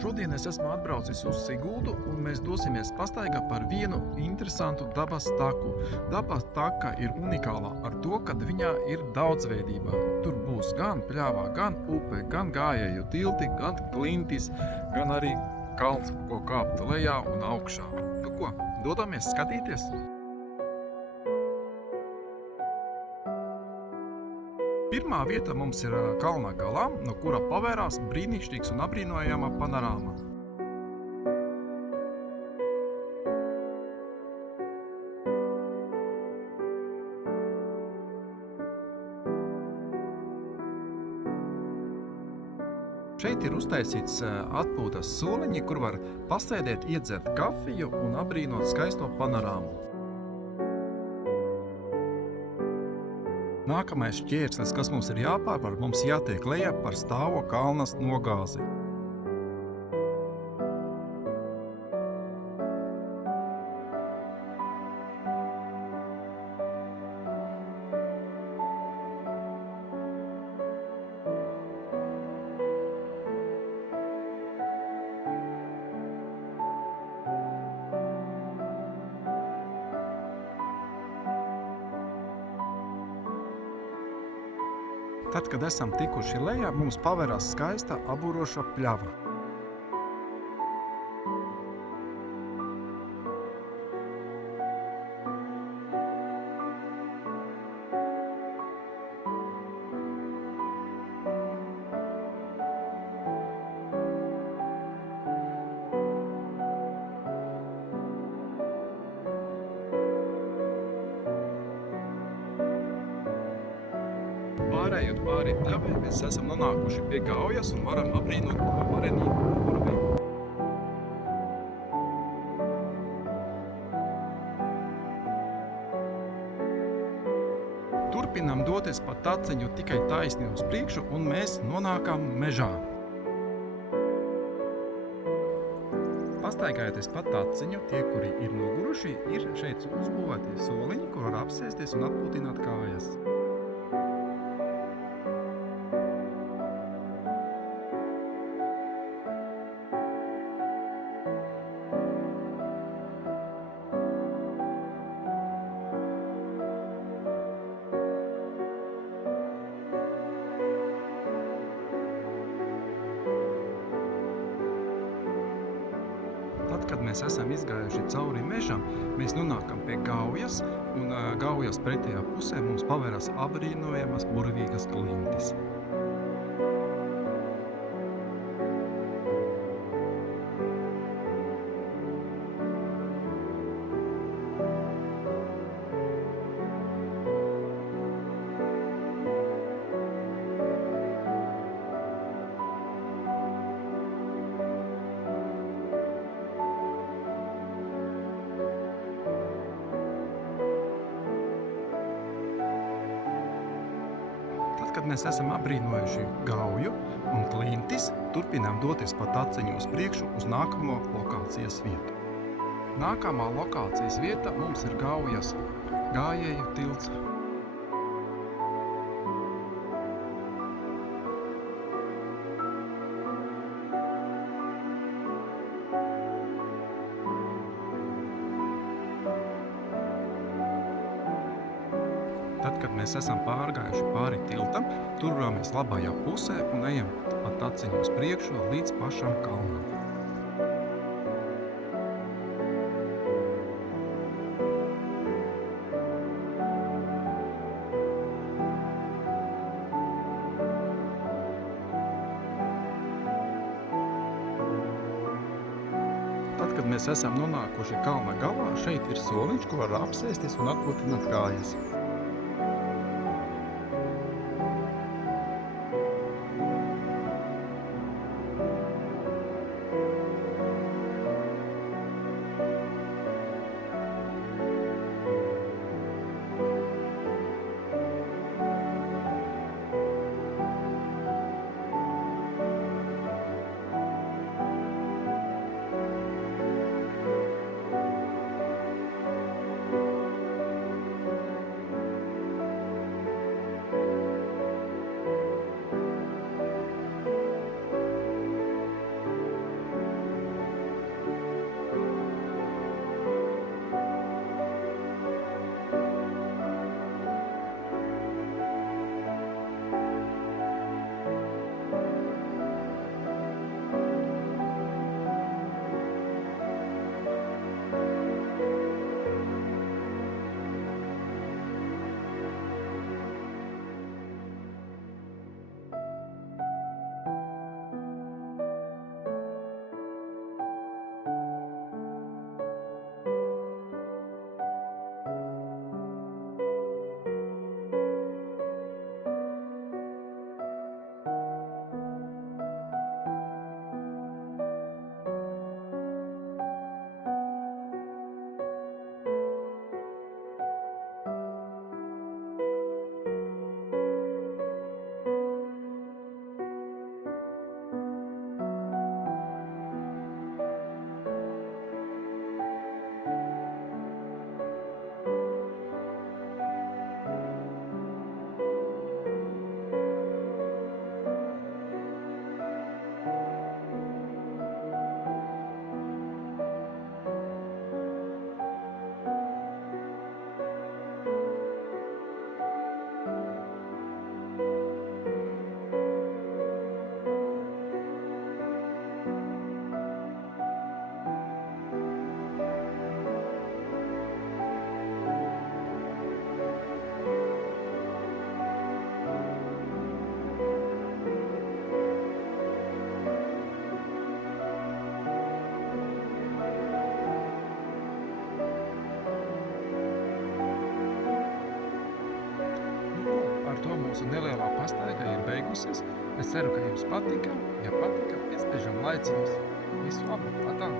Šodien es esmu atbraucis uz Siguldu, un mēs dosimies pastaigā par vienu interesantu dabas taku. Dabas taka ir unikālā ar to, ka viņā ir daudzveidība. Tur būs gan pļāvā, gan upe, gan gājēju tilti, gan klintis, gan arī kalns, ko kāpt lejā un augšā. Nu ko, dodamies skatīties? Pirmā vieta mums ir kalna galā, no kura pavērās brīnišķīgs un apbrīnojama panorāma. Šeit ir uztaisīts atpūtas soliņi, kur var pasēdēt, iedzert kafiju un apbrīnot skaisto panorāmu. Nākamais šķērslis, kas mums ir jāpārvar, mums jātiek lejā par stāvo kalnas nogāzi. Tad, kad esam tikuši lejā, mums pavērās skaista aburoša pļava. Pārējot pāri pļavai, mēs esam nonākuši pie gaujas un varam apbrīnot to varenīgu burvību. Turpinam doties pa taciņu tikai taisni uz priekšu, un mēs nonākam mežā. Pastaigājoties pa taciņu, tie, kuri ir noguruši, ir šeit uzbūvēti soliņi, kur var apsēsties un atpūtināt kājas. Tad, kad mēs esam izgājuši cauri mežam, mēs nonākam pie gaujas, un gaujas pretējā pusē mums pavērās apbrīnojamas burvīgas klintis. Kad mēs esam apbrīnojuši gauju un klintis, turpinām doties pa taciņu uz priekšu uz nākamo lokācijas vietu. Nākamā lokācijas vieta mums ir gaujas gājēju tilts. Tad, kad mēs esam pārgājuši pāri tiltam, turāmies labajā pusē un ejam pa taciņu uz priekšu līdz pašam kalnam. Tad, kad mēs esam nonākuši kalna galā, šeit ir soliņš, kur var apsēsties un atpūtināt kājas. puses. Es ceru, ka jums patika. Ja patika, piespiežam laiciņus. Visu labu! Atā!